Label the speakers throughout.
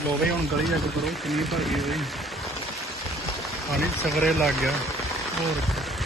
Speaker 1: ਲੋ ਬਈ ਹੁਣ ਗਲੀ ਅੱਗ ਕਰੋ ਕਿੰਨੀ ਭਰ ਗਈ ਬਈ ਪਾਣੀ ਸਗਰੇ ਲੱਗ ਗਿਆ ਹੋਰ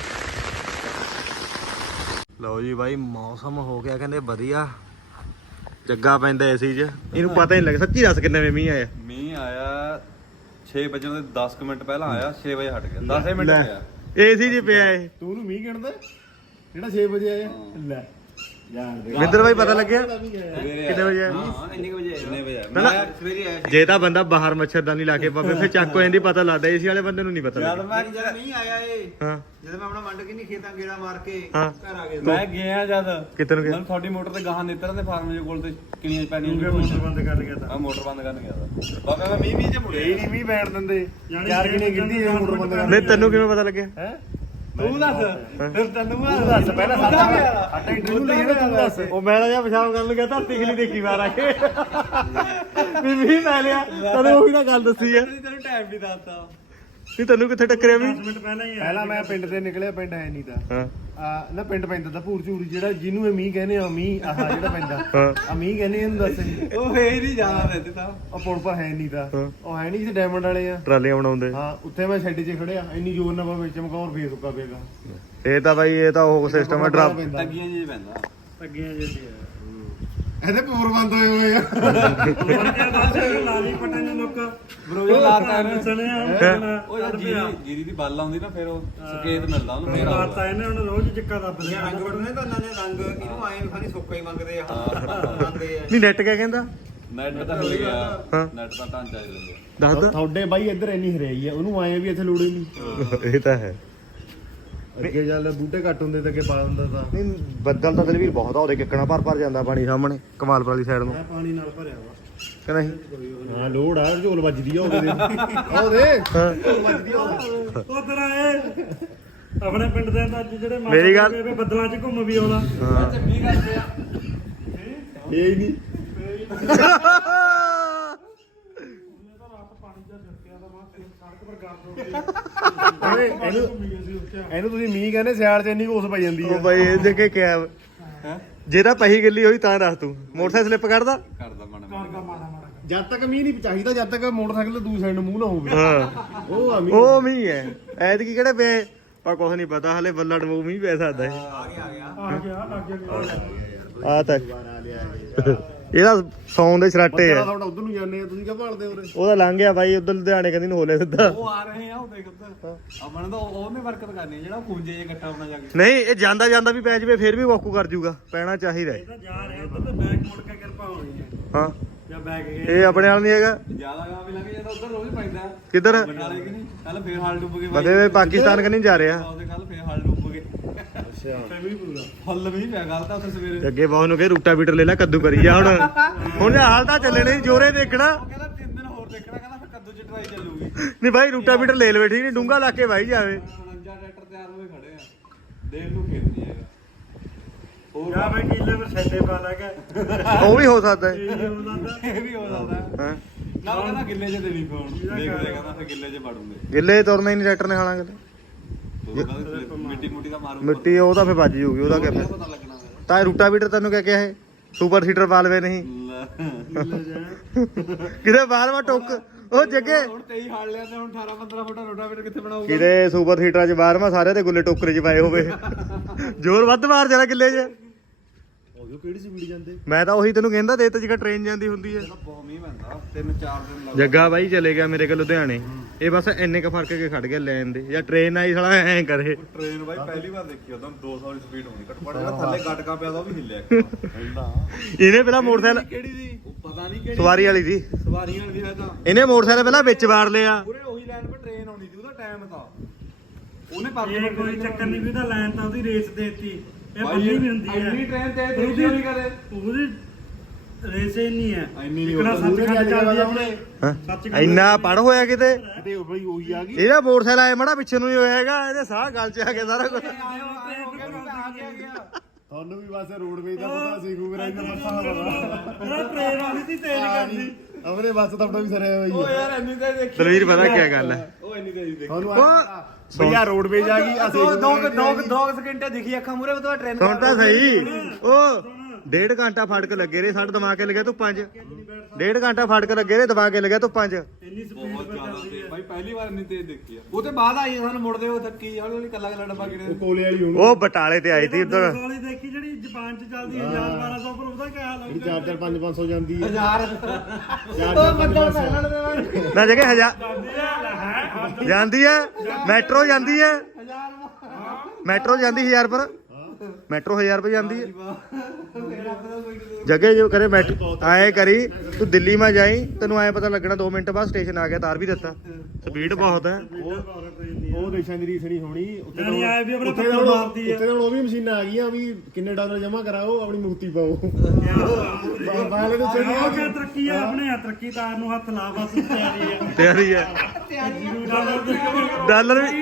Speaker 1: ਲਓ ਜੀ ਬਾਈ ਮੌਸਮ ਹੋ ਗਿਆ ਕਹਿੰਦੇ ਵਧੀਆ ਜੱਗਾ ਪੈਂਦਾ ਏਸੀ 'ਚ ਇਹਨੂੰ ਪਤਾ ਹੀ ਨਹੀਂ ਲੱਗਿਆ ਸੱਚੀ ਦੱਸ ਕਿੰਨੇ ਵੇ ਮੀਂਹ ਆਇਆ 6 ਵਜੇ ਦੇ 10 ਮਿੰਟ ਪਹਿਲਾਂ ਆਇਆ 6 ਵਜੇ ਹਟ ਗਿਆ 10 ਮਿੰਟ ਆਇਆ ਏਸੀ 'ਚ ਪਿਆ ਇਹ
Speaker 2: ਤੂੰ ਨੂੰ ਮੀਂਹ ਗਿਣਦਾ ਜਿਹੜਾ 6 ਵਜੇ ਆਇਆ ਲੈ ਜਾਣ ਦੇ
Speaker 1: ਵਿੰਦਰ ਬਾਈ ਪਤਾ ਲੱਗਿਆ ਕਿੰਨੇ ਵਜੇ ਆਇਆ
Speaker 3: ਹਾਂ ਇੰਨੇ ਵਜੇ ਮੈਂ ਸਵੇਰੇ ਆਇਆ
Speaker 1: ਜੇ ਤਾਂ ਬੰਦਾ ਬਾਹਰ ਮੱਛਰਦਾਨੀ ਲਾ ਕੇ ਪਾਵੇ ਫਿਰ ਚੱਕ ਹੋ ਜਾਂਦੀ ਪਤਾ ਲੱਗਦਾ ਏਸੀ ਵਾਲੇ ਬੰਦੇ ਨੂੰ ਨਹੀਂ ਪਤਾ
Speaker 3: ਜਦ
Speaker 1: ਲੱਗਦਾ
Speaker 3: ਮੈਂ ਨਹੀਂ ਆਇਆ ਏ
Speaker 1: ਹਾਂ
Speaker 3: ਜਦੋਂ ਮੈਂ ਆਪਣਾ ਮੰਡ ਕੇ ਨਹੀਂ ਖੇਤਾਂ ਗੇੜਾ ਮਾਰ ਕੇ
Speaker 1: ਹਾਂ।
Speaker 3: ਘਰ ਆ ਗਿਆ
Speaker 2: ਮੈਂ ਗਿਆ ਜਦ
Speaker 1: ਕਿੱਥੇ ਨੂੰ ਗਿਆ
Speaker 2: ਮੈਂ ਤੁਹਾਡੀ ਮੋਟਰ ਤੇ ਗਾਹਾਂ ਨੇਤਰ ਦੇ ਫਾਰਮ ਦੇ ਕੋਲ ਤੇ ਕਿਲੀਆਂ ਪੈਣੀਆਂ
Speaker 1: ਮੋਟਰ ਬੰਦ ਕਰ ਗਿਆ ਤਾਂ
Speaker 2: ਆ ਮੋਟਰ ਬੰਦ ਕਰਨ ਗਿਆ ਤਾਂ ਬਾਬਾ ਮੈਂ ਮੀਂਹ ਚ ਮੁੜਿਆ
Speaker 1: ਇਹ ਨਹੀਂ ਮੀਂਹ ਪੈਣ ਦਿੰਦੇ
Speaker 2: ਯਾਰ ਕਿਨੇ ਗਿਣਦੀ ਇਹ ਮੋਟਰ ਬੰਦ ਕਰਨ
Speaker 1: ਨਹੀਂ ਤੈਨੂੰ ਕਿਵੇਂ ਪਤਾ ਲੱਗਿਆ
Speaker 2: ਹੈ ਤੂੰ ਦੱਸ ਫਿਰ ਤੈਨੂੰ ਮੈਂ ਦੱਸ ਪਹਿਲਾਂ ਸਾਡਾ ਇੰਟਰਵਿਊ ਲਈ ਤੂੰ ਦੱਸ
Speaker 1: ਉਹ ਮੈਂ ਤਾਂ ਜਾਂ ਪਿਸ਼ਾਬ ਕਰਨ ਲੱਗਿਆ ਧਰਤੀ ਖਲੀ ਦੇਖੀ ਮਾਰ ਆ ਕੇ ਵੀ ਮੈਂ ਲਿਆ ਤੈਨੂੰ ਉਹੀ ਤਾਂ ਗੱਲ ਦੱਸੀ ਆ
Speaker 2: ਤੈਨੂੰ ਟਾਈਮ ਵੀ ਦੱਸਤਾ
Speaker 1: ਨਹੀਂ ਤੈਨੂੰ ਕਿੱਥੇ ਟੱਕਰਿਆ ਵੀ
Speaker 2: ਪਹਿਲਾਂ ਮੈਂ ਪਿੰਡ ਤੇ ਨਿਕਲਿਆ ਪਿੰਡ ਹੈ ਨਹੀਂ ਤਾਂ
Speaker 1: ਹਾਂ
Speaker 2: ਨਾ ਪਿੰਡ ਪੈਂਦਾ ਤਾਂ ਭੂਰ ਝੂਰੀ ਜਿਹੜਾ ਜਿਹਨੂੰ ਇਹ ਮੀਂਹ ਕਹਿੰਦੇ ਆ ਮੀਂਹ ਆਹ ਜਿਹੜਾ ਪੈਂਦਾ ਆ ਮੀਂਹ ਕਹਿੰਦੇ ਇਹਨੂੰ ਦੱਸ
Speaker 3: ਉਹ ਫੇਰ ਹੀ ਜਾਣਾ ਵੈਸੇ ਤਾਂ
Speaker 2: ਉਹ ਪੁਲ ਪਰ ਹੈ ਨਹੀਂ ਤਾਂ ਉਹ ਹੈ ਨਹੀਂ ਜਿੱਥੇ ਡਾਇਮੰਡ ਵਾਲੇ ਆ
Speaker 1: ਟਰਾਲੀਆਂ ਬਣਾਉਂਦੇ
Speaker 2: ਹਾਂ ਉੱਥੇ ਮੈਂ ਸ਼ੈੱਡ 'ਚ ਖੜਿਆ ਇੰਨੀ ਜ਼ੋਰ ਨਾਲ ਬਾਬੇ ਚਮਕੌਰ ਫੇਰ ਸੁੱਕਾ ਪਏਗਾ
Speaker 1: ਇਹ ਤਾਂ ਬਾਈ ਇਹ ਤਾਂ ਉਹ ਸਿਸਟਮ ਹੈ ਡਰਾਪ
Speaker 3: ਤੱਗੀਆਂ ਜੀ ਪੈਂਦਾ
Speaker 2: ਅੱਗੀਆਂ ਜਿਹੀ ਇਹਦੇ ਪੂਰ ਬੰਦ ਹੋਏ ਹੋਏ ਆ
Speaker 3: ਬਰੋਜਰ ਲਾਤਾ ਇਹਨੇ
Speaker 2: ਸੁਣਿਆ
Speaker 3: ਉਹ ਯਾਰ ਜੀਰੀ ਦੀ ਬੱਲ ਆਉਂਦੀ ਨਾ ਫਿਰ ਉਹ ਸੰਕੇਤ ਮਿਲਦਾ ਉਹਨੂੰ ਫੇਰ ਆਉਂਦਾ
Speaker 2: ਇਹਨੇ ਹੁਣ ਰੋਜ਼ ਚੱਕਾ ਦੱਬ
Speaker 3: ਇਹ ਰੰਗ ਵੜਨੇ ਤਾਂ ਇਹਨਾਂ ਨੇ ਰੰਗ ਇਹਨੂੰ ਆਏ ਖਾਲੀ ਸੁੱਕਾ ਹੀ ਮੰਗਦੇ ਆ ਮੰਗਦੇ ਆ
Speaker 1: ਨਹੀਂ ਨੈਟ ਕਿਆ ਕਹਿੰਦਾ
Speaker 2: ਨੈਟ ਤਾਂ ਹੋ ਗਿਆ
Speaker 1: ਹਾਂ
Speaker 2: ਨੈਟ ਤਾਂ ਢਾਂਚਾ ਹੀ ਲੈਂਦੇ
Speaker 1: ਦੱਸ
Speaker 2: ਤੁਹਾਡੇ ਬਾਈ ਇੱਧਰ ਇੰਨੀ ਹਰਿਆਈ ਆ ਉਹਨੂੰ ਆਏ ਵੀ ਇੱਥੇ ਲੋੜ ਹੀ ਨਹੀਂ
Speaker 1: ਇਹ ਤਾਂ ਹੈ
Speaker 2: ਅੱਗੇ ਚੱਲ ਬੂਟੇ ਘੱਟ ਹੁੰਦੇ ਤਾਂ ਅੱਗੇ ਪਾ ਦਿੰਦਾ ਤਾਂ
Speaker 1: ਨਹੀਂ ਬੱਦਲ ਤਾਂ ਦਲਵੀਰ ਬਹੁਤ ਆ ਉਹਦੇ ਕਿੱਕਣਾ ਭਰ ਜਾਂਦਾ ਪਾਣੀ ਸਾਹਮਣੇ ਕਮਾਲਪੁਰ ਵਾਲੀ ਸਾਈਡ ਨੂੰ
Speaker 2: ਮੈਂ ਪਾਣੀ ਨਾਲ ਭਰਿਆ ਵਾ
Speaker 1: ਕਿ ਨਹੀਂ
Speaker 2: ਹਾਂ ਲੋੜ ਆ ਝੋਲ ਵੱਜਦੀ ਆ ਉਹਦੇ ਉਹਦੇ ਝੋਲ ਵੱਜਦੀ ਆ ਉਧਰ ਆਏ ਆਪਣੇ ਪਿੰਡ ਦੇ ਤਾਂ ਜਿਹੜੇ
Speaker 1: ਮੇਰੀ ਗੱਲ
Speaker 2: ਬੱਦਲਾਂ 'ਚ ਘੁੰਮ ਵੀ ਆਉਣਾ
Speaker 1: ਹਾਂ
Speaker 3: ਚੰਗੀ ਕਰਦੇ ਆ
Speaker 2: ਇਹ ਹੀ ਨਹੀਂ ਇਹਨੂੰ ਤੁਸੀਂ ਮੀਂਹ ਕਹਿੰਦੇ ਸਿਆਲ 'ਚ ਇੰਨੀ ਕੋਸ ਪਈ ਜਾਂਦੀ
Speaker 1: ਉਹ
Speaker 2: ਆ
Speaker 1: ਬਾਈ ਇਹ ਦੇ ਕੇ ਕਿਆ ਜੇ ਤਾਂ ਪਹੀ ਗਿੱਲੀ ਹੋਈ ਤਾਂ ਦੱਸ ਤੂੰ ਮੋਟਰਸਾਈਕਲ ਸਲਿੱਪ ਕਰਦਾ
Speaker 3: ਕਰਦਾ ਮਾੜਾ
Speaker 2: ਜਦ ਤੱਕ ਮੀਂਹ ਨਹੀਂ ਚਾਹੀਦਾ ਜਦ ਤੱਕ ਮੋਟਰਸਾਈਕਲ ਦੂਸਰੀ ਸਾਈਡ ਨੂੰ ਮੂੰਹ ਨਾ ਹੋਵੇ
Speaker 1: ਹਾਂ
Speaker 2: ਉਹ ਆ ਮੀਂਹ
Speaker 1: ਉਹ ਮੀਂਹ ਹੈ ਐਤਕੀ ਕਿਹੜੇ ਪਏ ਪਰ ਕੁਛ ਨਹੀਂ ਪਤਾ ਹਲੇ ਬੱਲੜ ਉਹ ਮੀਂਹ ਪੈ ਸਕਦਾ ਹੈ ਆ ਤਾਂ ਇਹਦਾ ਸੌਣ ਦੇ ਛਰਾਟੇ ਆ
Speaker 2: ਤੁਹਾਡਾ ਉਧਰ ਨੂੰ ਜਾਂਦੇ ਆ ਤੁਸੀਂ ਕਿਆ ਭਾਲਦੇ ਉਰੇ
Speaker 1: ਉਹਦਾ ਲੰਘ ਗਿਆ ਬਾਈ ਉਧਰ ਲੁਧਿਆਣੇ ਕਹਿੰਦੀ ਨੂੰ ਹੋਲੇ ਸਿੱਧਾ
Speaker 3: ਉਹ ਆ ਰਹੇ ਆ ਉਹ ਦੇਖ ਉੱਧਰ ਆਪਣਾ ਤਾਂ ਉਹਨੇ ਵਰਕਤ ਕਰਨੀ ਜਿਹੜਾ ਖੂੰਜੇ ਜੇ ਇਕੱਠਾ ਹੋਣਾ ਜਾ ਕੇ
Speaker 1: ਨਹੀਂ ਇਹ ਜਾਂਦਾ ਜਾਂਦਾ ਵੀ ਪੈ ਜਵੇ ਫਿਰ ਵੀ ਵਾਕੂ ਕਰ ਜੂਗਾ ਪੈਣਾ ਚਾਹੀਦਾ ਹੈ।
Speaker 2: ਜਾ ਰਿਹਾ ਉਧਰ ਤਾਂ ਬੈਕ ਮੁੜ ਕੇ ਕਿਰਪਾ ਹੋਣੀ ਹੈ
Speaker 1: ਹਾਂ
Speaker 2: ਜਾਂ ਬੈਕ
Speaker 1: ਇਹ ਆਪਣੇ ਨਾਲ ਨਹੀਂ ਹੈਗਾ
Speaker 3: ਜਿਆਦਾ ਗਾ ਵੀ ਲੱਗ ਜਾਂਦਾ ਉੱਧਰ ਰੋਜ਼ ਪੈਂਦਾ
Speaker 1: ਕਿੱਧਰ
Speaker 3: ਬਟਾਲੇ ਕਿ ਨਹੀਂ ਕੱਲ ਫੇਰ ਹਾਲ ਡੁੱਬ ਗਏ
Speaker 1: ਬਦੇ ਪਾਕਿਸਤਾਨ ਕਨੀ ਜਾ ਰਿਹਾ
Speaker 3: ਉਹਦੇ ਕੱਲ ਫੇਰ ਹਾਲ ਡੁੱਬ ਗਏ
Speaker 2: ਅੱਛਾ
Speaker 3: ਫੁੱਲ ਵੀ ਪਿਆ ਗੱਲ ਤਾਂ ਉੱਥੇ ਸਵੇਰੇ
Speaker 1: ਅੱਗੇ ਬਹੁਤ ਨੂੰ ਕਹੇ ਰੂਟਾ ਬੀਟਰ ਲੈ ਲੈ ਕੱਦੂ ਕਰੀ ਜਾ ਹੁਣ ਹਾਲ ਤਾਂ ਚੱਲੇ ਨਹੀਂ ਜੋਰੇ ਦੇਖਣਾ
Speaker 3: ਉਹ ਕਹਿੰਦਾ 3 ਦਿਨ ਹੋਰ ਦੇਖਣਾ ਕਹਿੰਦਾ ਫਿਰ ਕੱਦੂ ਚ ਟਰਾਈ ਚੱਲੂਗੀ
Speaker 1: ਨਹੀਂ ਭਾਈ ਰੂਟਾ ਬੀਟਰ ਲੈ ਲਵੇ ਠੀਕ ਨਹੀਂ ਡੂੰਗਾ ਲਾ ਕੇ ਵਾਈ ਜਾਵੇ
Speaker 3: 49 ਟਰੈਕਟਰ ਤਿਆਰ ਹੋਏ ਖੜੇ ਆ ਦੇਖ ਨੂੰ ਖੇਤ ਨਹੀਂ ਹੈਗਾ ਹੋਰ
Speaker 2: ਜਾਂ ਮੈਂ ਕਿੱਲੇ ਪਰ ਛੱਡੇ ਪਾ ਲਾਗਾ
Speaker 1: ਉਹ ਵੀ ਹੋ ਸਕਦਾ ਹੈ
Speaker 3: ਇਹ ਵੀ ਹੋ ਸਕਦਾ
Speaker 1: ਹਾਂ
Speaker 3: ਨਾ ਉਹ ਕਹਿੰਦਾ ਗਿੱਲੇ ਚ ਦੇਣੀ ਫੋਨ ਦੇਖਦੇ ਕਹਿੰਦਾ ਫਿਰ ਗਿੱਲੇ ਚ ਵੜੂਗੇ
Speaker 1: ਗਿੱਲੇ ਤੁਰਨਾ ਹੀ ਨਹੀਂ ਟਰੈਕਟਰ ਨੇ ਹਾਲਾਂਗੇ
Speaker 3: ਮਿੱਟੀ ਮੁੱਟੀ ਦਾ ਮਾਰੂ
Speaker 1: ਮਿੱਟੀ ਉਹ ਤਾਂ ਫੇ ਵੱਜ ਜੂਗੀ ਉਹਦਾ ਕਿਆ ਫਿਰ
Speaker 3: ਪਤਾ ਲੱਗਣਾ ਫਿਰ
Speaker 1: ਤਾਂ ਰੂਟਾ ਬੀਟਰ ਤੈਨੂੰ ਕਿਆ ਕਿਹਾ ਇਹ ਸੁਪਰ ਸੀਟਰ ਪਾ ਲਵੇ ਨਹੀਂ ਕਿਤੇ ਬਾਹਰ ਵਾ ਟੁੱਕ ਉਹ ਜੱਗੇ
Speaker 3: ਹੁਣ 23 ਹਾਲ ਲਿਆ ਤੇ ਹੁਣ 18 15 ਫੁੱਟ ਰੋਟਾਵੇਟਰ ਕਿੱਥੇ ਬਣਾਊਗਾ
Speaker 1: ਕਿਤੇ ਸੁਪਰ ਸੀਟਰਾਂ 'ਚ ਬਾਹਰਵਾਂ ਸਾਰੇ ਦੇ ਗੁੱਲੇ ਟੋਕਰੇ 'ਚ ਪਾਏ ਹੋਵੇ ਜ਼ੋਰ ਵੱਧ ਮਾਰ ਜਾਣਾ ਕਿੱਲੇ 'ਚ
Speaker 2: ਉਹ ਕਿਹੜੀ ਸੀ ਵੀੜੀ ਜਾਂਦੇ
Speaker 1: ਮੈਂ ਤਾਂ ਉਹੀ ਤੈਨੂੰ ਕਹਿੰਦਾ ਦੇ ਤੇ ਜਿਹੜਾ ਟ੍ਰੇਨ ਜਾਂਦੀ ਹੁੰਦੀ ਹੈ
Speaker 3: ਬਹੁਤ ਮੀਂਹ ਪੈਂਦਾ 3-4 ਦਿਨ ਲੱਗ
Speaker 1: ਜੱਗਾ ਬਾਈ ਚਲੇ ਗਿਆ ਮੇਰੇ ਕੋਲ ਲੁਧਿਆਣੇ ਇਹ ਬਸ ਇੰਨੇ ਕ ਫਰਕ ਕੇ ਖੜ ਗਿਆ ਲੈਣ ਦੇ ਜਾਂ ਟ੍ਰੇਨ ਆਈ ਸਾਲਾ ਐਂ ਕਰੇ
Speaker 3: ਟ੍ਰੇਨ ਬਾਈ ਪਹਿਲੀ ਵਾਰ ਦੇਖੀ ਉਦੋਂ 200 ਦੀ ਸਪੀਡ ਹੋਣੀ ਘੱਟ ਘੱਟ ਜਿਹੜਾ ਥੱਲੇ ਗਟਕਾ ਪਿਆ ਉਹ ਵੀ ਹਿੱਲਿਆ
Speaker 1: ਇਹਨੇ ਪਹਿਲਾਂ ਮੋਟਰਸਾਈਕਲ
Speaker 3: ਕਿਹੜੀ ਸੀ ਉਹ ਪਤਾ ਨਹੀਂ ਕਿਹੜੀ
Speaker 1: ਸਵਾਰੀ ਵਾਲੀ ਸੀ
Speaker 3: ਸਵਾਰੀਆਂ ਵਾਲੀ ਹੈ ਤਾਂ
Speaker 1: ਇਹਨੇ ਮੋਟਰਸਾਈਕਲ ਪਹਿਲਾਂ ਵਿੱਚ ਵਾੜ ਲਿਆ
Speaker 3: ਪੂਰੇ ਉਹੀ ਲਾਈਨ 'ਤੇ ਟ੍ਰੇਨ ਆਉਂਦੀ ਸੀ ਉਹਦਾ ਟਾਈਮ ਤਾਂ ਉਹਨੇ
Speaker 2: ਇਹ ਕੋਈ ਚੱਕਰ ਨਹੀਂ ਵੀ ਤਾਂ ਲਾਈਨ ਤਾਂ ਉਹਦੀ ਰੇਸ ਦੇਤੀ ਇਹ
Speaker 3: ਬਾਈ
Speaker 2: ਬੰਨੀ ਵੀ ਹੁੰਦੀ ਹੈ
Speaker 3: ਇੰਨੀ ਟ੍ਰੇਨ ਤੇ ਦੇਖੀ ਨਹੀਂ ਕਦੇ
Speaker 2: ਉਹਦੀ ਰੇਸ ਹੀ ਨਹੀਂ ਹੈ
Speaker 3: ਇੰਨੀ ਨਹੀਂ
Speaker 2: ਇਕੜਾ ਸੱਚਖੰਡ ਚੱਲਦੀ ਆਪਣੇ
Speaker 1: ਹਾਂ ਇੰਨਾ ਪੜ ਹੋਇਆ ਕਿਤੇ
Speaker 2: ਤੇ ਬਈ ਉਹੀ ਆ ਗਈ
Speaker 1: ਇਹਦਾ ਮੋਟਰਸਾਈਕਲ ਆਏ ਮੜਾ ਪਿੱਛੇ ਨੂੰ ਹੀ ਹੋਇਆ ਹੈਗਾ ਇਹਦੇ ਸਾਹ ਗਲ 'ਚ ਆ ਗਿਆ ਸਾਰਾ ਕੁਝ
Speaker 2: ਤੁਹਾਨੂੰ ਵੀ ਬਸ ਰੋਡਵੇਜ ਦਾ ਪਤਾ ਸੀ ਗੂਗਲ ਦਾ ਮੱਥਾ ਹੋਣਾ
Speaker 4: ਟ੍ਰੇਨ ਵਾਲੀ ਸੀ ਤੇਜ਼ ਕਰਦੀ
Speaker 2: ਆਪਣੇ ਬੱਸ ਤੁਹਾਡਾ ਵੀ ਸਰਿਆ ਹੋਈ
Speaker 3: ਉਹ
Speaker 2: ਹੈ
Speaker 3: ਯਾਰ ਇੰਨੀ ਤਾਂ ਦੇਖੀ
Speaker 1: ਦਲਵੀਰ ਪਤਾ ਕੀ ਗੱਲ ਹੈ
Speaker 3: ਉਹ ਇੰਨੀ ਤਾਂ ਦੇਖੀ
Speaker 2: ਤੁਹਾਨੂੰ ਭਈਆ ਰੋਡਵੇਜ ਆ ਗਈ ਅਸੀਂ
Speaker 3: 2 ਸਕਿੰਟੇ ਦਿਖੀ ਅੱਖਾਂ ਮੂਰੇ ਉਹ ਤਾਂ ਟ੍ਰੇਨ
Speaker 1: ਸੁਣ ਤਾਂ ਸਹੀ ਉਹ ਡੇਢ ਘੰਟਾ ਫੜਕ ਲੱਗੇ ਰੇ ਸਾਡੇ ਦਿਮਾਗ ਕੇ ਲੱਗਿਆ ਤੂੰ 5 ਡੇਢ ਘੰਟਾ ਫੜਕ ਲੱਗੇ ਰੇ ਦਿਮਾਗ ਕੇ ਲੱਗਿਆ ਤੂੰ 5
Speaker 2: ਇੰਨੀ ਸਪੀਡ
Speaker 3: ਬਹੁਤ
Speaker 2: ਪਰ
Speaker 3: ਜ਼ਿਆਦਾ
Speaker 2: ਚੱਲਦੀ
Speaker 3: ਤੇ
Speaker 2: ਹੈ
Speaker 3: ਬਾਈ ਪਹਿਲੀ ਵਾਰ ਨਹੀਂ ਤੇਜ਼ ਦੇਖੀ ਆ ਉਹ ਤੇ ਬਾਅਦ ਆਈ ਸਾਨੂੰ ਮੁੜਦੇ ਉਹ ਥੱਕੀ ਹੌਲੀ ਹੌਲੀ ਕੱਲਾ ਕੱਲਾ ਡੱਬਾ ਕਿਹੜੇ
Speaker 4: ਕੋਲੇ ਵਾਲੀ ਹੋਣੀ
Speaker 1: ਉਹ ਬਟਾਲੇ ਤੇ ਆਈ ਸੀ ਉਧਰ
Speaker 2: ਵਾਲੀ ਦੇਖੀ ਜਿਹੜੀ ਜਾਪਾਨ ਚ ਚੱਲਦੀ ਹੈ 1200 ਪਰ ਉਹਦਾ ਕੀ ਹਾਲ
Speaker 4: ਜਿਹੜੀ
Speaker 2: ਹੋਊਗਾ
Speaker 4: 4 5 500 ਜਾਂਦੀ ਹੈ
Speaker 3: 1000
Speaker 1: ਨਾ ਜਗੇ
Speaker 2: ਜਾਂਦੀ ਹੈ ਲੈ ਹੈ
Speaker 1: ਜਾਂਦੀ ਹੈ ਮੈਟਰੋ ਜਾਂਦੀ ਹੈ ਮੈਟਰੋ ਜਾਂਦੀ 1000 ਪਰ ਮੈਟਰੋ 1000 ਰੁਪਏ ਜਾਂਦੀ ਹੈ ਜਗੇ ਜੋ ਕਰੇ ਮੈਟਰੋ ਆਏ ਕਰੀ ਤੂੰ ਦਿੱਲੀ ਮਾ ਜਾਈ ਤੈਨੂੰ ਐ ਪਤਾ ਲੱਗਣਾ 2 ਮਿੰਟ ਬਾਅਦ ਸਟੇਸ਼ਨ ਆ ਗਿਆ ਤਾਰ ਵੀ ਦਿੱਤਾ ਸਪੀਡ ਬਹੁਤ ਹੈ
Speaker 4: ਉਹ ਦੇਸ਼ਾਂ ਦੀ ਰੀਸ ਨਹੀਂ ਹੋਣੀ ਉੱਥੇ
Speaker 2: ਨਹੀਂ ਆਏ ਵੀ ਆਪਣੇ
Speaker 4: ਉੱਥੇ
Speaker 2: ਪੱਥਰ
Speaker 4: ਤਾਂ
Speaker 2: ਮਾਰਦੀ ਹੈ
Speaker 4: ਉੱਥੇ ਤਾਂ ਉਹ ਵੀ ਮਸ਼ੀਨਾਂ ਆ ਗਈਆਂ ਵੀ ਕਿੰਨੇ ਡਾਲਰ ਜਮ੍ਹਾਂ ਕਰਾਓ ਆਪਣੀ ਮੁਕਤੀ ਪਾਓ ਬਾਹਲੇ ਦੇ
Speaker 2: ਉਹ ਕਿਆ ਤਰੱਕੀ ਆ ਆਪਣੇ ਆ ਤਰੱਕੀ ਤਾਰ ਨੂੰ ਹੱਥ ਲਾ ਬਸ ਤਿਆਰੀ ਆ
Speaker 1: ਤਿਆਰੀ ਹੈ ਡਾਲਰ ਵੀ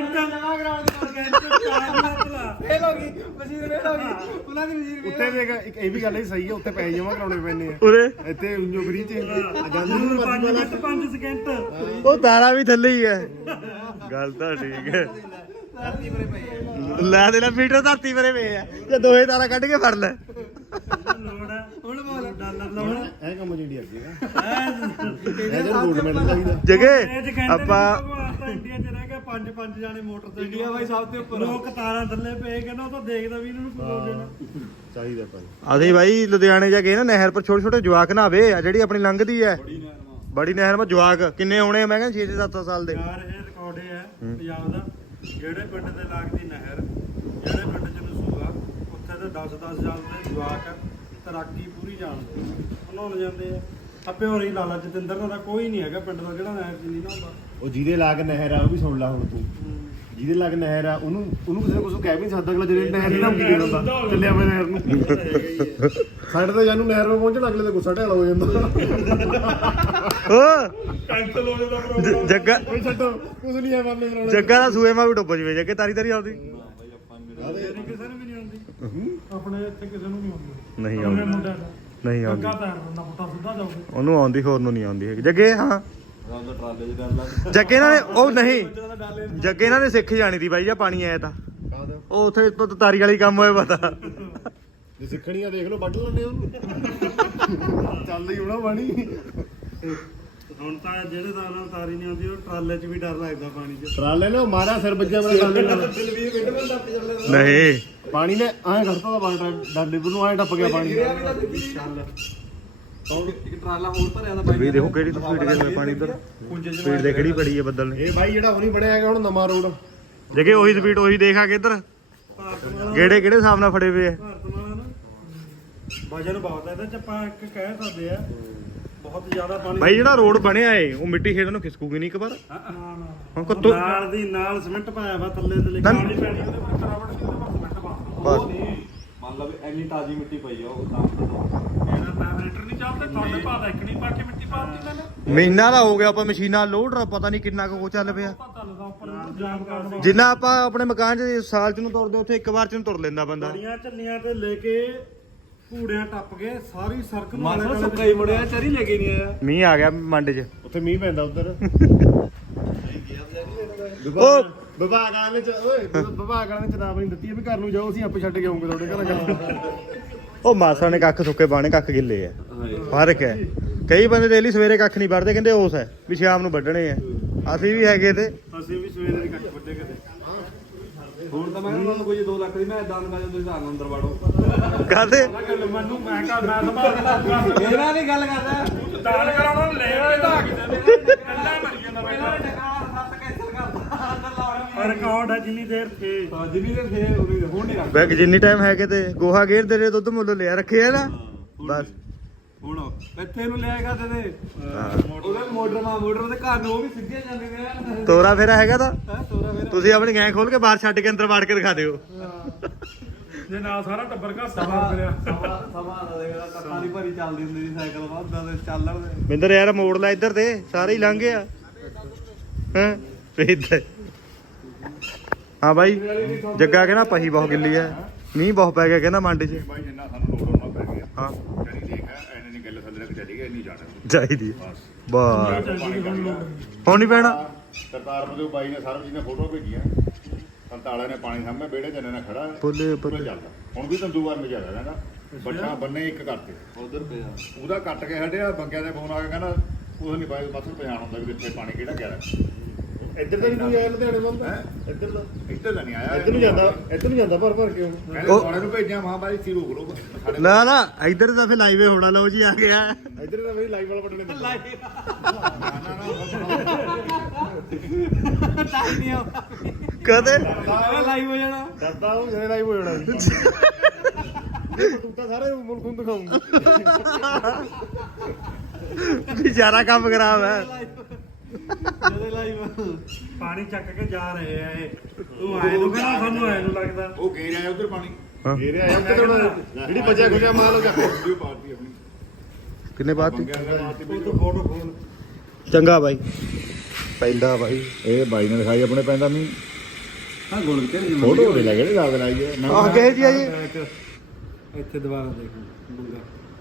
Speaker 3: ਫੇਲ ਹੋ ਗਈ ਮਸ਼ੀਨ ਫੇਲ ਹੋ ਗਈ ਉਹਨਾਂ ਦੀ ਮਸ਼ੀਨ
Speaker 4: ਉੱਥੇ ਦੇਖ ਇੱਕ ਇਹ ਵੀ ਗੱਲ ਹੀ ਸਹੀ ਹੈ ਉੱਥੇ ਪੈਸੇ ਜਮ੍ਹਾਂ ਕਰਾਉਣੇ ਪੈਣੇ ਆ
Speaker 1: ਉਰੇ
Speaker 4: ਇੱਥੇ ਉਂਜੋ ਫਰੀ ਚ ਜਾਂਦੀ ਨੂੰ ਮਰਜ਼ੀ ਵਾਲਾ
Speaker 2: 5 ਸਕਿੰਟ
Speaker 1: ਉਹ ਤਾਰਾ ਵੀ ਥੱਲੇ ਹੀ ਹੈ ਗੱਲ ਤਾਂ ਠੀਕ ਹੈ
Speaker 3: ਧਰਤੀ ਪਰੇ ਪਈ
Speaker 1: ਲੈ ਦੇ ਲੈ ਮੀਟਰ ਧਰਤੀ ਪਰੇ ਪਏ ਆ ਜੇ ਦੋਹੇ ਤਾਰਾ ਕੱਢ ਕੇ ਫੜ ਲੈ
Speaker 2: ਲੋੜ ਹੈ
Speaker 3: ਹੁਣ ਬੋਲ
Speaker 2: ਡਾਲਰ ਲਾਉਣਾ
Speaker 4: ਇਹ ਕੰਮ ਜਿਹੜੀ ਅੱਗੇ ਇਹ ਜਿਹੜਾ ਗੋਲਡ ਮੈਡਲ ਚਾਹੀਦਾ
Speaker 1: ਜਗੇ ਆਪਾਂ
Speaker 2: ਇੰਡੀਆ ਚ ਰਹਿ ਗਿਆ 5 ਜਾਣੇ ਮੋਟਰ ਤੇ
Speaker 3: ਇੰਡੀਆ ਬਾਈ ਸਭ ਤੋਂ ਉੱਪਰ
Speaker 2: ਲੋਕ ਤਾਰਾਂ ਥੱਲੇ ਪਏ ਕਹਿੰਦਾ ਉਹ ਤਾਂ ਦੇਖਦਾ ਵੀ ਇਹਨਾਂ ਨੂੰ ਕੋਈ ਹੋ ਜਾਣਾ
Speaker 4: ਚਾਹੀਦਾ ਭਾਈ
Speaker 1: ਅਸੀਂ ਬਾਈ ਲੁਧਿਆਣੇ ਜਾ ਕੇ ਨਾ ਨਹਿਰ ਪਰ ਛੋਟੇ ਛੋਟੇ ਜਵਾਕ ਨਹਾਵੇ ਆ ਜਿਹੜੀ ਆਪਣੀ ਲੰਘਦੀ ਹੈ
Speaker 3: ਬੜੀ ਨਰਮਾ
Speaker 1: ਬੜੀ ਨਹਿਰ ਮਾ ਜਵਾਕ ਕਿੰਨੇ ਹੋਣੇ ਮੈਂ ਕਹਿੰਦਾ 6-7 ਸਾਲ ਦੇ
Speaker 2: ਯਾਰ ਇਹ ਰਿਕਾਰਡ ਹੈ ਪੰਜਾਬ ਦਾ ਜਿਹੜੇ ਪਿੰਡ ਦੇ ਲੱਗਦੀ ਨਹਿਰ ਜਿਹੜੇ ਪਿੰਡ ਚ ਨਸੂਆ ਉੱਥੇ ਤੇ 10 ਸਾਲ ਦੇ ਜਵਾਕ ਤੈਰਾਕੀ ਪੂਰੀ ਜਾਣਦੇ ਨਹਾਉਣ ਜਾਂਦੇ ਆ ਆਪੇ ਹੋਰੀ ਲਾਲਾ ਜਤਿੰਦਰ ਦਾ ਕੋਈ ਨਹੀਂ ਹੈਗਾ ਪਿੰਡ ਦਾ ਜਿਹੜਾ ਨਹਿਰ ਚ ਨਹੀਂ ਨਹਾਉਂਦਾ
Speaker 4: ਉਹ ਜਿਹਦੇ ਲਾਗ ਨਹਿਰ ਆ ਉਹ ਵੀ ਸੁਣ ਲਾ ਹੁਣ ਤੂੰ ਜਿਹਦੇ ਲਾਗ ਨਹਿਰ ਆ ਉਹਨੂੰ ਕਿਸੇ ਨੂੰ ਕੁਝ ਕਹਿ ਵੀ ਨਹੀਂ ਸਕਦਾ ਅਗਲਾ ਜਿਹੜੇ ਨਹਿਰ ਦੀ ਧਮਕੀ ਦੇ ਦਿੰਦਾ ਚੱਲਿਆ ਮੈਂ ਨਹਿਰ ਨੂੰ ਸਾਡੇ ਤਾਂ ਜਾਨੂੰ ਨਹਿਰ 'ਤੇ ਪਹੁੰਚਣ ਅਗਲੇ ਤੇ ਗੁੱਸਾ ਢਾਲ ਹੋ ਜਾਂਦਾ
Speaker 1: ਓ
Speaker 2: ਕੈਂਸਲ ਹੋ ਜਾਂਦਾ ਪ੍ਰੋਗਰਾਮ
Speaker 1: ਜੱਗਾ
Speaker 4: ਕੋਈ ਛੱਡੋ ਕੁਝ ਨਹੀਂ ਆ ਮਾਰਨੇ ਕਰਾਉਣਾ
Speaker 1: ਜੱਗਾ ਦਾ ਸੂਏ ਮਾ ਵੀ ਡੁੱਬ ਜਵੇ ਜੱਗੇ ਤਾਰੀ ਤਾਰੀ ਆਉਂਦੀ
Speaker 2: ਕਿਸੇ ਨੂੰ ਵੀ ਨਹੀਂ ਆਉਂਦੀ ਆਪਣੇ ਇੱਥੇ ਕਿਸੇ ਨੂੰ ਨਹੀਂ ਆਉਂਦੀ
Speaker 1: ਨਹੀਂ
Speaker 2: ਆਪਣੇ
Speaker 1: ਆਉਂਦੀ
Speaker 2: ਮੁੰਡਿਆਂ ਦਾ
Speaker 1: ਨਹੀਂ ਆਉਂਦੀ
Speaker 2: ਅੱਗਾ ਪੈਰ ਨਾ ਪੁੱਟਾ ਸਿੱਧਾ ਜਾਊਗਾ
Speaker 1: ਉਹਨੂੰ ਆਉਂਦੀ ਹੋਰ ਨੂੰ ਨਹੀਂ ਆਉਂਦੀ ਹੈਗੀ ਜੱਗੇ ਹਾਂ
Speaker 3: ਰਾਉਂਡ ਟਰਾਲੇ 'ਚ ਡਰ ਲੱਗ
Speaker 1: ਜੱਗੇ ਇਹਨਾਂ ਨੇ ਉਹ ਨਹੀਂ ਜੱਗੇ ਇਹਨਾਂ ਨੇ ਸਿੱਖ ਜਾਣੀ ਦੀ ਬਾਈ ਜਾਂ ਪਾਣੀ ਆਇਆ ਤਾਂ
Speaker 4: ਕਾਹਦਾ
Speaker 1: ਉਹ ਉੱਥੇ ਤਾਰੀ ਵਾਲੀ ਕੰਮ ਹੋਏ ਪਤਾ
Speaker 4: ਜੇ ਸਿੱਖਣੀ ਆ ਦੇਖ ਲਓ ਵੱਢ ਲੈਣੇ ਉਹਨੂੰ ਚੱਲਦੀ ਹੋਣਾ ਪਾਣੀ
Speaker 2: ਹੁਣ ਤਾਂ ਜਿਹੜੇ ਦਾ ਨਾਲ ਤਾਰੀ ਨਹੀਂ ਆਉਂਦੀ ਉਹ ਟਰਾਲੇ 'ਚ ਵੀ ਡਰ ਲੱਗਦਾ ਪਾਣੀ 'ਚ
Speaker 4: ਟਰਾਲੇ ਨੇ ਮਾਰਾ ਸਿਰ ਵੱਜਿਆ ਮੇਰਾ ਟਰਾਲੇ ਨਾਲ
Speaker 1: ਨਹੀਂ
Speaker 4: ਪਾਣੀ ਨੇ ਐਂ ਕਰਤਾ ਦਾ ਬਾਹਰ ਡਾਲੇ ਨੂੰ ਐਂ ਟੱਪ ਗਿਆ ਪਾਣੀ
Speaker 3: ਇੱਕ ਟਰਾਲਾ ਹੋਰ ਭਰਿਆ ਦਾ ਬਾਈ
Speaker 1: ਵੀ ਦੇਖੋ ਕਿਹੜੀ ਸਪੀਡ ਦੇ ਪਾਣੀ ਇੱਧਰ ਸਪੀਡ ਦੇ ਕਿਹੜੀ ਬੜੀ ਹੈ ਬੱਦਲ ਨੇ
Speaker 4: ਇਹ ਬਾਈ ਜਿਹੜਾ ਹੁਣੀ ਬਣਿਆ ਹੈਗਾ ਹੁਣ ਨਵਾਂ ਰੋਡ
Speaker 1: ਜੱਗੇ ਉਹੀ ਸਪੀਡ ਉਹੀ ਦੇਖ ਆ ਕੇ ਇੱਧਰ
Speaker 2: ਭਾਰਤ ਮਾਲਾ
Speaker 1: ਕਿਹੜੇ ਕਿਹੜੇ ਹਿਸਾਬ ਨਾਲ ਫੜੇ ਪਏ ਆ
Speaker 2: ਭਾਰਤ ਮਾਲਾ ਨਾ ਵਜਨ ਬਹੁਤ ਹੈ ਇਹਦੇ 'ਚ ਆਪਾਂ ਇੱਕ ਕਹਿ ਸਕਦੇ ਆ ਬਹੁਤ ਜ਼ਿਆਦਾ ਪਾਣੀ
Speaker 1: ਬਾਈ ਜਿਹੜਾ ਰੋਡ ਬਣਿਆ ਏ ਉਹ ਮਿੱਟੀ ਖੇਡਣ ਨੂੰ ਖਿਸਕੂਗੀ ਨਹੀਂ ਇੱਕ ਵਾਰ ਹੁਣ ਕੁੱਤੋਂ
Speaker 2: ਨਾਲ ਦੀ ਨਾਲ ਸਿਮੈਂਟ ਪਾਇਆ ਵਾ ਥੱਲੇ ਤੇ ਲਿਖਾਉਣੀ ਪੈਣੀ ਉਹਦੇ ਪਰ ਕਰਾਵਟ ਨਹੀਂ ਉਹਦੇ ਪਰ ਸਿਮੈਂਟ ਪਾ
Speaker 1: ਬਸ
Speaker 3: ਮੰਨ ਲਓ ਵੀ ਇੰਨੀ ਤਾਜ਼ੀ ਮਿੱਟੀ ਪਈ ਆ ਉਹ ਤਾਂ
Speaker 2: ਇਹਦਾ ਪੈਰਾਮੀਟਰ ਨਹੀਂ ਚੱਲਦਾ ਤੁਹਾਡੇ ਭਾਅ ਇੱਕ ਨਹੀਂ ਪਾ ਕੇ ਮਿੱਟੀ ਪਾ ਦਿੱਤੀ ਮੈਨੇ
Speaker 1: ਮਹੀਨਾ ਦਾ ਹੋ ਗਿਆ ਆਪਾਂ ਮਸ਼ੀਨਾਂ ਲੋਡ ਪਤਾ ਨਹੀਂ ਕਿੰਨਾ ਕੁ ਚੱਲ ਪਿਆ
Speaker 2: ਚੱਲਦਾ ਉੱਪਰ ਜਾਮ ਕਰਨ
Speaker 1: ਜਿੰਨਾ ਆਪਾਂ ਆਪਣੇ ਮਕਾਨ 'ਚ ਸਾਲ 'ਚ ਨੂੰ ਤੁਰਦੇ ਉੱਥੇ ਇੱਕ ਵਾਰ 'ਚ ਨੂੰ ਤੁਰ ਲੈਂਦਾ ਬੰਦਾ
Speaker 2: ਬੜੀਆਂ ਝੱਲੀਆਂ ਤੇ ਲੈ ਕੇ ਘੂੜਿਆਂ ਟੱਪ ਕੇ ਸਾਰੀ ਸੜਕ ਨੂੰ
Speaker 3: ਮਾਸਾ ਸੁੱਕਾ ਹੀ ਮੁੜਿਆ ਚਰੀ ਲੈ ਕੇ ਨਹੀਂ ਆਇਆ
Speaker 1: ਮੀਂਹ ਆ ਗਿਆ ਮੰਡ 'ਚ
Speaker 4: ਉੱਥੇ ਮੀਂਹ ਪੈਂਦਾ ਉਧਰ
Speaker 1: ਉਹ
Speaker 4: ਵਿਭਾਗ ਵਾਲੇ ਚ ਓਏ ਵਿਭਾਗ ਵਾਲੇ ਨੇ ਚੇਤਾਵਨੀ ਨਹੀਂ ਦਿੱਤੀ ਹੈ ਵੀ ਘਰ ਨੂੰ ਜਾਓ ਅਸੀਂ ਆਪੇ ਛੱਡ ਕੇ ਆਉਂਗੇ ਤੁਹਾਡੇ ਘਰ
Speaker 1: ਉਹ ਮਾਸਾ ਨੇ ਕੱਖ ਸੁੱਕੇ ਬਾਣੇ ਕੱਖ ਗਿੱਲੇ ਆ ਫਰਕ ਹੈ ਕਈ ਬੰਦੇ ਡੇਲੀ ਸਵੇਰੇ ਕੱਖ ਨਹੀਂ ਵੱਢਦੇ ਕਹਿੰਦੇ ਉਸ ਹੈ ਵੀ ਸ਼ਾਮ ਨੂੰ ਵੱਢਣੇ ਆ ਅਸੀਂ ਵੀ ਹੈਗੇ ਤੇ
Speaker 2: ਅਸੀਂ ਵੀ ਸਵੇਰੇ ਦੇ ਕੱਟ ਵੱਡੇ ਕਿਤੇ
Speaker 3: ਹੁਣ ਤਾਂ ਮੈਂ ਉਹਨਾਂ ਨੂੰ ਕੋਈ 2 ਲੱਖ ਦੀ ਮੈਂ ਦਾਨ ਕਰ ਤੁਸੀਂ ਹਿਸਾਬ ਨਾਲ ਅੰਦਰ ਵਾੜੋ
Speaker 1: ਕਾਹਦੇ
Speaker 2: ਮੈਨੂੰ ਮੈਂ ਕਹਾਂ ਮੈਂ ਸੰਭਾਲ
Speaker 3: ਮੇਰਾ ਨਹੀਂ ਗੱਲ ਕਰਦਾ
Speaker 2: ਦਾਨ ਕਰਾਉਣਾ ਲੈ ਆਏ ਤਾਂ ਕੱਲਾ ਮਰ ਜਾਂਦਾ ਪਹਿਲਾਂ ਰਿਕਾਰਡ ਹੈ ਜਿੰਨੀ ਦੇਰ ਥੇ
Speaker 3: ਜਿੰਨੀ ਦੇ ਫੇਰ ਹੁਣ ਨਹੀਂ ਰੱਖ
Speaker 1: ਬੈਗ ਜਿੰਨੀ ਟਾਈਮ ਹੈਗੇ ਤੇ ਗੋਹਾ ਗੇਰ ਦੇ ਦੁੱਧ ਮੁੱਲ ਲਿਆ ਰੱਖਿਆ ਨਾ ਬਸ
Speaker 3: ਹੁਣ ਇੱਥੇ ਨੂੰ ਲਿਆਏਗਾ ਤੇ ਉਹਦੇ ਮੋਟਰ ਦੇ ਘਰ ਨੂੰ ਉਹ ਵੀ ਸਿੱਧੀਆਂ ਜਾਂਦੇ ਨੇ
Speaker 1: ਤੋਰਾ ਫੇਰਾ ਹੈਗਾ ਤਾਂ
Speaker 3: ਤੋਰਾ ਫੇਰ
Speaker 1: ਤੁਸੀਂ ਆਪਣੀ ਗੈਂ ਖੋਲ ਕੇ ਬਾਹਰ ਛੱਡ ਕੇ ਅੰਦਰ ਵਾੜ ਕੇ ਦਿਖਾ ਦਿਓ
Speaker 2: ਜੇ ਨਾਲ ਸਾਰਾ ਟੱਬਰ ਘਰ
Speaker 3: ਸਵਾ
Speaker 2: ਕਰਿਆ
Speaker 3: ਦਾ ਦੇਖਦਾ ਕੱਟਾਂ ਦੀ ਭਰੀ ਚੱਲਦੀ ਹੁੰਦੀ ਸੀ ਸਾਈਕਲ ਵਾਦਾ ਤੇ ਚੱਲ ਉਹਦੇ
Speaker 1: ਬਿੰਦਰ ਯਾਰ ਮੋੜ ਲੈ ਇੱਧਰ ਤੇ ਸਾਰੇ ਹੀ ਲੰਘ ਗਿਆ ਹਾਂ ਇੱਧਰ ਹਾਂ ਬਾਈ ਜੱਗਾ ਕਹਿੰਦਾ ਪਹੀ ਬਹੁਤ ਗਿੱਲੀ ਐ ਮੀਂਹ ਬਹੁਤ ਪੈ ਗਿਆ ਕਹਿੰਦਾ ਮੰਡ 'ਚ
Speaker 4: ਬਾਈ ਜਿੰਨਾ ਸਾਨੂੰ ਲੋੜ ਹੋਣਾ ਪੈ ਗਿਆ
Speaker 1: ਹਾਂ
Speaker 4: ਜਿਹੜੀ ਦੇਖ ਐਨੇ ਨਹੀਂ ਗੱਲ ਥੱਲੇ ਤੱਕ ਚਲੀ ਗਈ ਇੰਨੀ ਜਾਣਾ
Speaker 1: ਚਾਹੀਦੀ ਬਸ ਹੁਣ ਨਹੀਂ ਪੈਣਾ
Speaker 4: ਕਰਤਾਰਪੁਰ ਦੇ ਬਾਈ ਨੇ ਸਰਬਜੀਤ ਨੇ ਫੋਟੋ ਭੇਜੀਆਂ ਸੰਤਾਲਾ ਨੇ ਪਾਣੀ ਸਾਹਮਣੇ ਵਿਹੜੇ ਚ ਨੇ ਖੜਾ
Speaker 1: ਬੋਲੇ
Speaker 4: ਪੂਰਾ ਚੱਲਦਾ ਹੁਣ ਵੀ ਤੰਦੂਵਾਰ ਮੇ ਜਾਦਾ ਕਹਿੰਦਾ
Speaker 5: ਬੱਟਾ ਬੰਨੇ ਇੱਕ ਕਰਤੇ
Speaker 3: ਉਧਰ ਪਿਆ
Speaker 5: ਉਹਦਾ ਕੱਟ ਕੇ ਹਟਿਆ ਬੰਗਿਆਂ ਦੇ ਫੋਨ ਆ ਕੇ ਕਹਿੰਦਾ ਕੁਝ ਨਹੀਂ ਪਾਈ ਮਸਲ ਪਛਾਣ ਹੁੰਦਾ ਵੀ ਕਿੱਥੇ ਪਾਣੀ ਕਿਹੜਾ ਗਿਆ
Speaker 4: ਇੱਧਰ ਤਾਂ ਨਹੀਂ ਆਇਆ ਲੁਧਿਆਣੇ ਵੱਲ ਤਾਂ
Speaker 5: ਹੈਂ?
Speaker 4: ਇੱਧਰ ਤਾਂ
Speaker 5: ਇੱਧਰ ਤਾਂ ਨਹੀਂ ਆਇਆ
Speaker 4: ਇੱਧਰ ਨੂੰ ਜਾਂਦਾ ਭਰ ਕੇ ਉਹ
Speaker 5: ਕਹਿੰਦੇ ਸੋਨੇ ਨੂੰ ਭੇਜਿਆ ਮਹਾਬਾਰੀ ਸੀ ਰੋਕ ਲੋ ਸਾਡੇ
Speaker 1: ਨਾ ਨਾ ਇੱਧਰ ਤਾਂ ਫਿਰ ਲਾਈਵੇ ਹੋਣਾ ਲਓ ਜੀ ਆ ਗਿਆ
Speaker 4: ਇੱਧਰ ਤਾਂ ਮੇਰੀ ਲਾਈਵ ਵਾਲਾ ਬਟਨ ਨਹੀਂ
Speaker 5: ਨਾ
Speaker 3: ਟਾਈਮ ਨਹੀਂ ਆ
Speaker 1: ਕਦੇ
Speaker 3: ਸਾਰਾ ਲਾਈਵ ਹੋ ਜਾਣਾ
Speaker 4: ਡਰਦਾ ਉਹ ਜਿਹੜੇ ਲਾਈਵ ਹੋ ਜਾਣਾ ਜੀ ਤੂੰ ਤਾਂ ਸਾਰੇ ਮੁਲਕ ਨੂੰ ਦਿਖਾਉਂਗਾ
Speaker 1: ਵਿਚਾਰਾ ਕੰਮ ਖਰਾਬ ਹੈ
Speaker 3: ਜਦੋਂ ਲਾਈਵ
Speaker 2: ਪਾਣੀ ਚੱਕ ਕੇ ਜਾ ਰਹੇ ਆ ਇਹ ਤੂੰ ਆਏ ਨੂੰ ਕਹਿੰਦਾ ਸਾਨੂੰ ਆਏ ਨੂੰ ਲੱਗਦਾ
Speaker 5: ਉਹ ਗੇਰ ਆਇਆ ਉਧਰ ਪਾਣੀ
Speaker 4: ਮੇਰੇ ਆਇਆ ਜਿਹੜੀ ਬਚਿਆ ਖੁਚਿਆ ਮਾਲ ਹੋ ਜਾ
Speaker 5: ਵੀਡੀਓ ਪਾਰਟੀ ਆਪਣੀ
Speaker 1: ਕਿੰਨੇ ਬਾਤ
Speaker 5: ਬੰਗਿਆਂ ਦੇ ਰਾਤ
Speaker 2: ਉਹ ਤੋਂ ਫੋਟੋ ਖੋਲ
Speaker 1: ਚੰਗਾ ਬਾਈ ਪੈਂਦਾ ਬਾਈ
Speaker 5: ਇਹ ਬਾਈ ਨੇ ਦਿਖਾਈ ਆਪਣੇ ਪੈਂਦਾ ਨਹੀਂ
Speaker 3: ਹਾਂ ਗੋਲ ਕੇ
Speaker 5: ਫੋਟੋ ਦੇ ਲੱਗੇ ਨੇ ਯਾਦ ਲਾਈ ਹੈ
Speaker 1: ਆਹ ਕਹੇ ਜੀ ਆ ਜੀ
Speaker 2: ਇੱਥੇ ਦੁਬਾਰਾ ਦੇਖ ਬੰਗਾ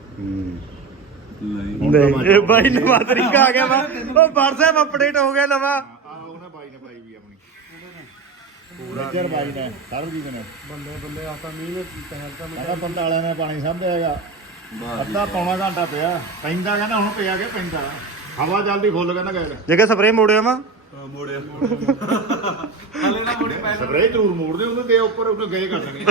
Speaker 1: ਨਹੀਂ ਇਹ ਬਾਈ ਨਵਾਂ ਤਰੀਕਾ ਆ ਗਿਆ ਵਾ ਉਹ WhatsApp ਅਪਡੇਟ ਹੋ ਗਿਆ ਨਵਾਂ
Speaker 5: ਉਹਨੇ ਬਾਈ ਨੇ ਪਾਈ ਵੀ ਆਪਣੀ ਪੂਰਾ ਜਰ ਬਾਈ ਨੇ ਸਰਬਜੀਤ ਨੇ
Speaker 2: ਬੰਦੇ ਆਤਾ ਮੀਂਹ ਨੇ ਪਹਿਲਦਾ
Speaker 5: ਕਹਿੰਦਾ ਪੰਡਾ ਵਾਲਿਆਂ ਨੇ ਪਾਣੀ ਸਾਂਭਿਆ ਹੈਗਾ ਅੱਧਾ ਪੌਣਾ ਘੰਟਾ ਪਿਆ ਪੈਂਦਾ ਕਹਿੰਦਾ ਹੁਣ ਪਿਆ ਕੇ ਪੈਂਦਾ ਹਵਾ ਜਲਦੀ ਫੁੱਲ ਕਹਿੰਦਾ ਗਏ
Speaker 1: ਜਗ੍ਹਾ ਸਪਰੇ ਮੋੜਿਆ ਵਾ
Speaker 3: ਮੋੜਿਆ ਹਲੇ ਨਾ ਮੋੜੀ ਪੈ
Speaker 5: ਸਪਰੇ ਜ਼ਰੂਰ ਮੋੜਦੇ ਉਹਨੂੰ ਤੇ ਉੱਪਰ ਉਹਨੂੰ ਗਏ ਕਰ ਦੇਣੀ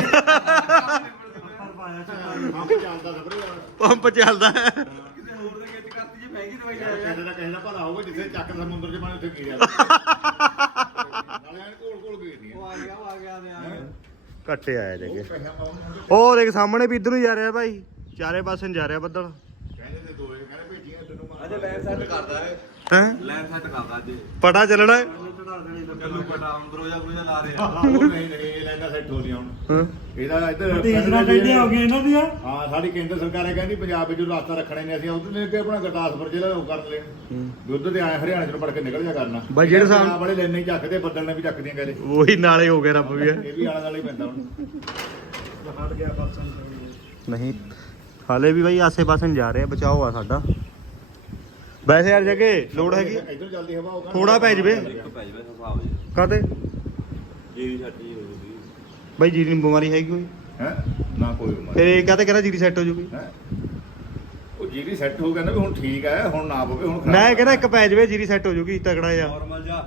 Speaker 5: ਪੰਪ ਚੱਲਦਾ ਸਪਰੇ
Speaker 1: ਪੰਪ ਚੱਲਦਾ ਹੈ
Speaker 3: ਕਿਤੇ ਹੋਰ ਦੇ ਵਿੱਚ ਕਰਤੀ ਜੀ ਮਹਿੰਗੀ ਦਵਾਈ ਲੈ
Speaker 5: ਕਿਸੇ ਦਾ ਕਿਸੇ ਦਾ ਭਲਾ ਹੋਊਗਾ ਜਿੱਥੇ ਚੱਕ ਸਮੁੰਦਰ 'ਚ ਪਾਣੀ ਉੱਥੇ ਕੀ ਜਾਂਦਾ ਨਾਲੇ ਐਨ ਕੋਲ ਕੋਲ ਗਏ ਨਹੀਂ
Speaker 3: ਉਹ ਆ ਗਿਆ ਆ
Speaker 1: ਘੱਟੇ ਆਇਆ ਜਗੇ ਉਹ ਦੇਖ ਸਾਹਮਣੇ ਵੀ ਇੱਧਰ ਨੂੰ ਜਾ ਰਿਹਾ ਭਾਈ ਚਾਰੇ ਪਾਸੇ ਨੂੰ ਜਾ ਰਿਹਾ ਬੱਦਲ
Speaker 5: ਕਹਿੰਦੇ ਤੇ ਦੋਏ ਕਹਿੰਦੇ ਭੇਜੀਆਂ ਤੈਨੂੰ ਮਾਰ
Speaker 3: ਅਜੇ ਲਾਈਨ ਸੈੱਟ ਕਰਦਾ ਏ
Speaker 1: ਹੈ
Speaker 3: ਲਾਈਨ ਸੈੱਟ ਕਰਦਾ ਅੱਜ
Speaker 1: ਪਟਾ ਚੱਲਣਾ ਹੈ?
Speaker 3: ਚੱਲੂ ਪਟਾ ਹੁਣ ਬਰੋਜਾ ਲਾ ਰਹੇ ਆ
Speaker 5: ਉਹ ਨਹੀਂ ਇਹ ਲੈਂਦਾ ਸੈੱਟ ਹੋ ਦੀਆਂ ਹੁਣ
Speaker 1: ਹਾਂ
Speaker 5: ਇਹਦਾ ਇੱਧਰ
Speaker 2: ਤੀਸਰਾ ਕਹਿੰਦੇ ਹੋ ਗਏ ਇਹਨਾਂ ਦੀਆਂ
Speaker 5: ਹਾਂ ਸਾਡੀ ਕੇਂਦਰ ਸਰਕਾਰ ਇਹ ਕਹਿੰਦੀ ਪੰਜਾਬ ਵਿੱਚ ਰਸਤਾ ਰੱਖਣੇ ਨੇ ਅਸੀਂ ਉਧਰ ਨੇ ਅੱਗੇ ਆਪਣਾ ਗੁਰਦਾਸਪੁਰ ਜ਼ਿਲ੍ਹਾ ਉਹ ਕਰਨ ਲੈਣ ਵੀ ਉੱਧਰ ਤੇ ਆਏ ਹਰਿਆਣੇ ਚੋਂ ਪੜ ਕੇ ਨਿਕਲ ਜਾ ਕਰਨਾ
Speaker 1: ਬਾਈ ਜਿਹੜੇ ਸਾਹਮ-
Speaker 5: ਪੰਜਾਬ ਵਾਲੇ ਲੈਣੇ ਹੀ ਚੱਕਦੇ ਬੱਦਲ ਨੇ ਵੀ ਚੱਕਦੀਆਂ ਗਏ
Speaker 1: ਉਹੀ ਨਾਲੇ ਹੋ ਗਏ ਰੱਬ ਵੀ
Speaker 5: ਇਹ ਵੀ ਆਲਾ ਨਾਲ ਹੀ ਪੈਂਦਾ ਹੁਣ
Speaker 2: ਹਟ ਗਿਆ ਪਰਸਨ
Speaker 1: ਨਹੀਂ ਹਾਲੇ ਵੀ ਬਾਈ ਆਸੇ ਪਾਸੇ ਨੂੰ ਜਾ ਰਿਹਾ ਬਚਾਓ ਆ ਸਾਡਾ ਵੈਸੇ ਯਾਰ ਜਗੇ ਲੋੜ ਹੈਗੀ
Speaker 5: ਇੱਧਰ ਜਲਦੀ ਹਵਾ ਹੋਗਾ
Speaker 1: ਥੋੜਾ ਪੈ ਜਵੇ
Speaker 3: ਇੱਕ ਪੈ ਜਵੇ ਹਿਸਾਬ ਜੀ
Speaker 1: ਕਾਤੇ
Speaker 3: ਜੀਰੀ ਛੱਡੀ ਹੋ ਜੂਗੀ
Speaker 1: ਬਾਈ ਜੀਰੀ ਨੂੰ ਬਿਮਾਰੀ ਹੈਗੀ ਕੋਈ
Speaker 5: ਹੈ ਨਾ ਕੋਈ ਬਿਮਾਰੀ
Speaker 1: ਫਿਰ ਇਹ ਕਾਤੇ ਕਹਿੰਦਾ ਜੀਰੀ ਸੈੱਟ ਹੋ ਜੂਗੀ
Speaker 5: ਹੈਂ? ਉਹ ਜੀਰੀ ਸੈੱਟ ਹੋ ਗਿਆ ਨਾ ਵੀ ਹੁਣ ਠੀਕ ਹੈ ਹੁਣ ਨਾ ਪਵੇ ਹੁਣ ਖਰਾਬ
Speaker 1: ਮੈਂ ਇਹ ਕਹਿੰਦਾ ਇੱਕ ਪੈ ਜਵੇ ਜੀਰੀ ਸੈੱਟ ਹੋ ਜੂਗੀ ਤਗੜਾ ਜਾ
Speaker 3: ਨਾਰਮਲ ਜਾ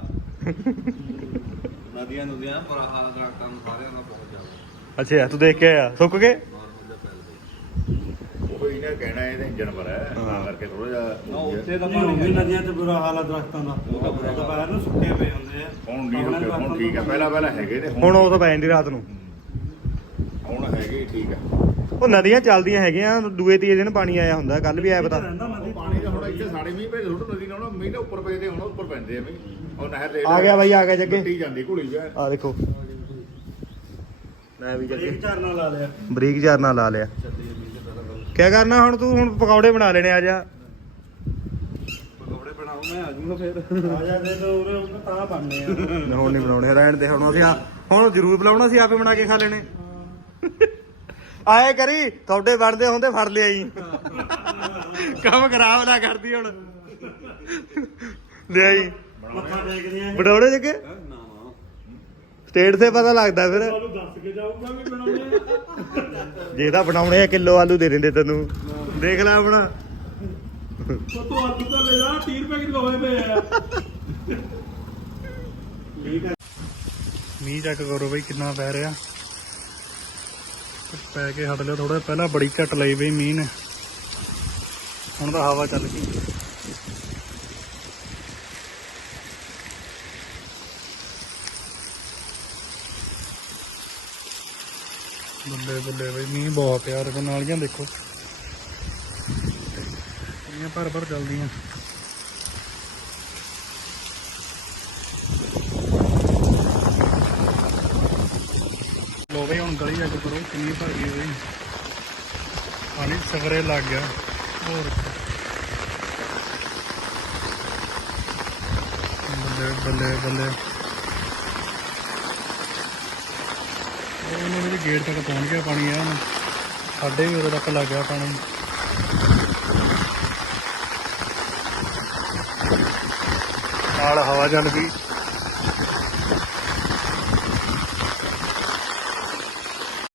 Speaker 3: ਨਦੀਆਂ ਪਰ ਆਹ ਦਰਖਤਾਂ ਨੂੰ ਸਾਰਿਆਂ ਦਾ ਬਹੁਤ ਜ਼ਿਆਦਾ
Speaker 1: ਅੱਛਾ ਤੂੰ ਦੇਖ ਕੇ ਆਇਆ ਸੁੱਕ ਗਏ
Speaker 3: ਨਾਰਮਲ ਜਾ ਪੈਲ
Speaker 5: ਉਹ ਇਹਨੇ ਕਹਿਣਾ ਇਹਦੇ ਇੰਜਣ ਪਰ ਹੈ ਤਾਂ ਕਰਕੇ ਥੋੜਾ
Speaker 3: ਨਾ
Speaker 5: ਜਿਹਾ
Speaker 3: ਉੱਥੇ ਤਾਂ
Speaker 2: ਨਹੀਂ
Speaker 3: ਪਾਣੀ
Speaker 2: ਨਦੀਆਂ 'ਚ ਬੁਰਾ ਹਾਲ ਆ ਦਰਖਤਾਂ ਦਾ ਦੁਪਹਿਰ ਨੂੰ ਸੁੱਕੇ ਪਏ ਹੁੰਦੇ ਆ
Speaker 5: ਹੁਣ ਨਹੀਂ ਹੋ ਗਿਆ ਹੁਣ ਠੀਕ ਹੈ ਪਹਿਲਾਂ ਹੈਗੇ ਤੇ
Speaker 1: ਹੁਣ ਉਹ ਤਾਂ ਪੈ ਜਾਂਦੀ ਰਾਤ ਨੂੰ
Speaker 5: ਹੁਣ ਹੈਗੇ ਹੀ ਠੀਕ ਹੈ
Speaker 1: ਉਹ ਨਦੀਆਂ ਚੱਲਦੀਆਂ ਹੈਗੀਆਂ ਦੂਏ ਤੀਏ ਦਿਨ ਪਾਣੀ ਆਇਆ ਹੁੰਦਾ ਕੱਲ ਵੀ ਆਇਆ ਪਤਾ
Speaker 2: ਰਹਿੰਦਾ
Speaker 5: ਉਹ
Speaker 2: ਨਦੀ
Speaker 5: ਪਾਣੀ ਦਾ ਹੁਣ ਇੱਥੇ ਸਾਡੇ ਮੀਂਹ ਪਏ ਥੋੜਾ ਨਦੀ ਨਾਲ ਮੀਂਹ ਦੇ ਉੱਪਰ ਪੈਦੇ ਹੁਣ ਉੱਪਰ ਪੈਂਦੇ ਆ ਮੀਂਹ ਉਹ ਨਹਿਰ ਦੇ
Speaker 1: ਆ ਗਿਆ ਬਾਈ ਆ ਗਿਆ ਜੱਗੇ
Speaker 5: ਗੱਡੀ ਜਾਂਦੀ ਘੁਲੀ ਜਾ
Speaker 1: ਆ ਦੇਖੋ ਮੈਂ ਵੀ ਜੱਗੇ
Speaker 2: ਇੱਕ ਝਰਨਾ ਲਾ ਲਿਆ
Speaker 1: ਬਰੀਕ ਝਰਨਾ ਲਾ ਲਿਆ ਕਿਆ ਕਰਨਾ ਹੁਣ ਤੂੰ ਹੁਣ ਪਕੌੜੇ ਬਣਾ ਲੈਣੇ ਆ ਜਾ
Speaker 3: ਪਕੌੜੇ ਬਣਾਉ ਮੈਂ ਆ ਜਾਊਂਗਾ ਫਿਰ
Speaker 2: ਆ ਜਾ ਦੇ ਤਾਂ ਉਰੇ ਤਾਂ ਬਣਨੇ ਆ
Speaker 1: ਹੁਣ ਨਹੀਂ ਬਣਾਉਣੇ ਰਹਿਣ ਦੇ ਹੁਣ ਅਸੀਂ ਹੁਣ ਜ਼ਰੂਰ ਬੁਲਾਉਣਾ ਸੀ ਆਪੇ ਬਣਾ ਕੇ ਖਾ ਲੈਣੇ ਆਏ ਕਰੀ ਤੁਹਾਡੇ ਬਣਦੇ ਹੁੰਦੇ ਫੜ ਲਿਆਈ ਕੰਮ ਖਰਾਬ ਨਾ ਕਰਦੀ ਹੁਣ ਲਿਆਈ
Speaker 2: ਮੱਥਾ ਟੇਕਦੇ ਆ
Speaker 1: ਬਡੌੜੇ ਜੱਗੇ
Speaker 3: ਨਾ ਨਾ
Speaker 1: ਸਟੇਟ ਤੇ ਪਤਾ ਲੱਗਦਾ ਫਿਰ
Speaker 2: ਤੁਹਾਨੂੰ ਦੱਸ ਕੇ ਜਾਊਗਾ ਵੀ ਬਣਾਉਣੇ ਆ
Speaker 1: ਜੇ ਤਾਂ ਬਣਾਉਣੇ ਆ ਕਿਲੋ ਆਲੂ ਦੇ ਦਿੰਦੇ ਤੈਨੂੰ ਦੇਖ ਲੈ ਆਪਣਾ
Speaker 2: ਉਹ ਤੋਂ ਆਲੂ ਤਾਂ ਲੈ ਜਾ 30 ਰੁਪਏ ਕਿਲੋ ਹੋਏ ਪਏ ਆ
Speaker 6: ਮੀਂਹ ਚੈੱਕ ਕਰੋ ਬਈ ਕਿੰਨਾ ਪੈ ਰਿਹਾ ਪੈ ਕੇ ਹਟ ਲਿਆ ਥੋੜਾ ਪਹਿਲਾਂ ਬੜੀ ਝੱਟ ਲਈ ਬਈ ਮੀਂਹ ਨੇ ਹੁਣ ਤਾਂ ਹਵਾ ਚੱਲ ਗਈ ਬੱਲੇ ਬੱਲੇ ਬਈ ਮੀਂਹ ਬਹੁਤ ਪਿਆ ਉਹਦੇ ਨਾਲੀਆਂ ਦੇਖੋ ਇਹ ਭਰ ਭਰ ਚੱਲਦੀਆਂ ਲੋ ਬਈ ਹੁਣ ਗਲੀ ਜਾ ਕੇ ਕਰੋ ਕਿੰਨੀ ਭਰ ਗਈ ਬਈ ਪਾਣੀ ਸਵਰੇ ਲੱਗ ਗਿਆ ਹੋਰ ਬੱਲੇ ਬੱਲੇ ਬੱਲੇ ਉਹਨਾਂ ਦੇ ਗੇਟ ਤੱਕ ਪਹੁੰਚ ਗਿਆ ਪਾਣੀ ਆ ਹੁਣ ਸਾਡੇ ਵੀ ਉਰੇ ਤੱਕ ਲੱਗ ਗਿਆ ਪਾਣੀ ਨਾਲ ਹਵਾ ਚੱਲ ਗਈ